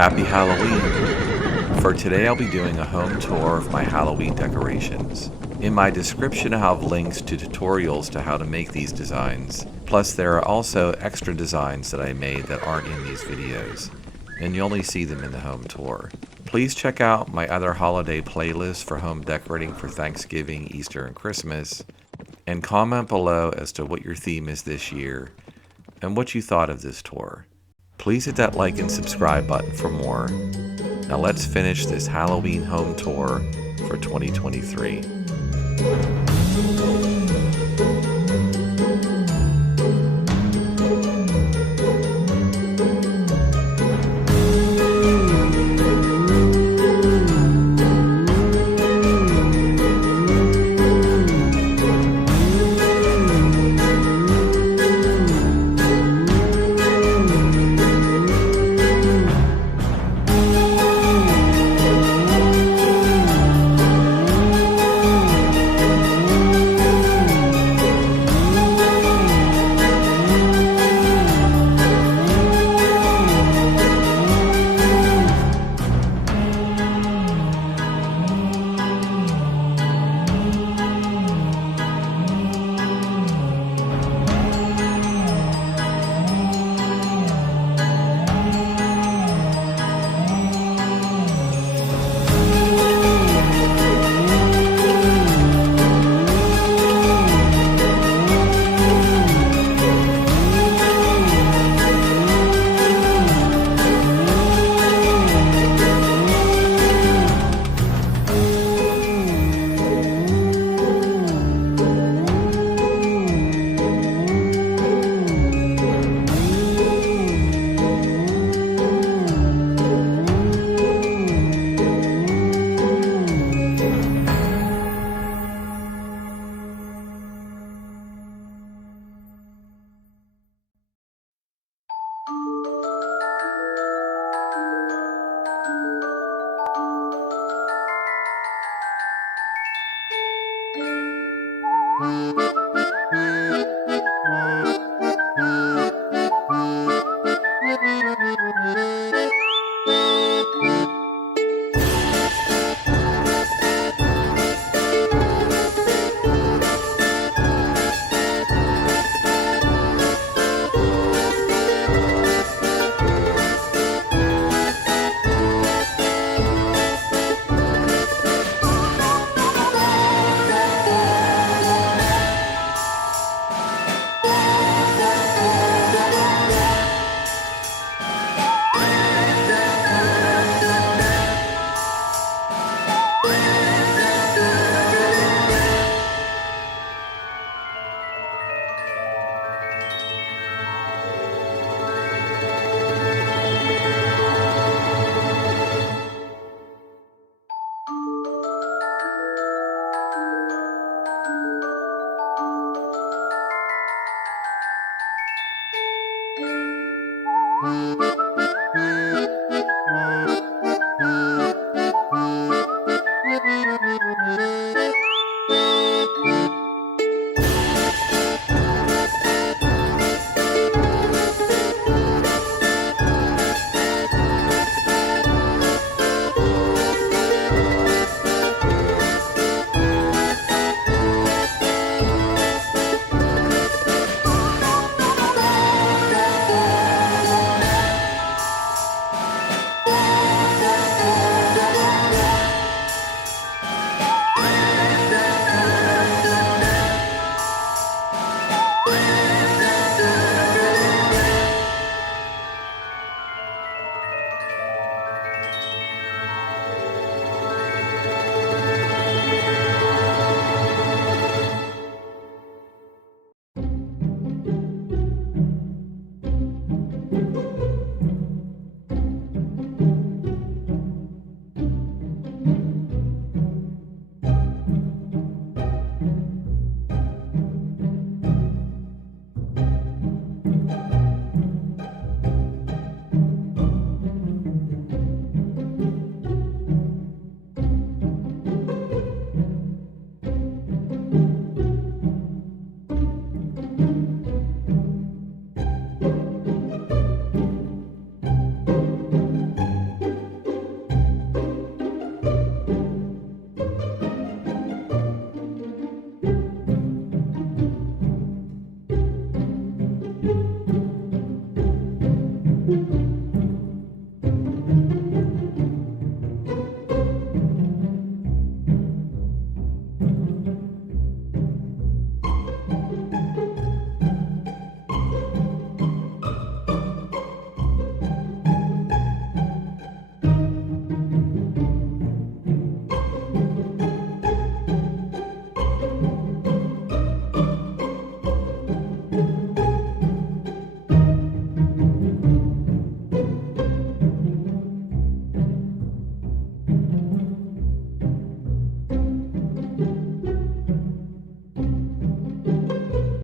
Happy Halloween! For today I'll be doing a home tour of my Halloween decorations. In my description I'll have links to tutorials to how to make these designs. Plus there are also extra designs that I made that aren't in these videos, and you only see them in the home tour. Please check out my other holiday playlist for home decorating for Thanksgiving, Easter, and Christmas, and comment below as to what your theme is this year and what you thought of this tour. Please hit that like and subscribe button for more. Now let's finish this Halloween home tour for 2023.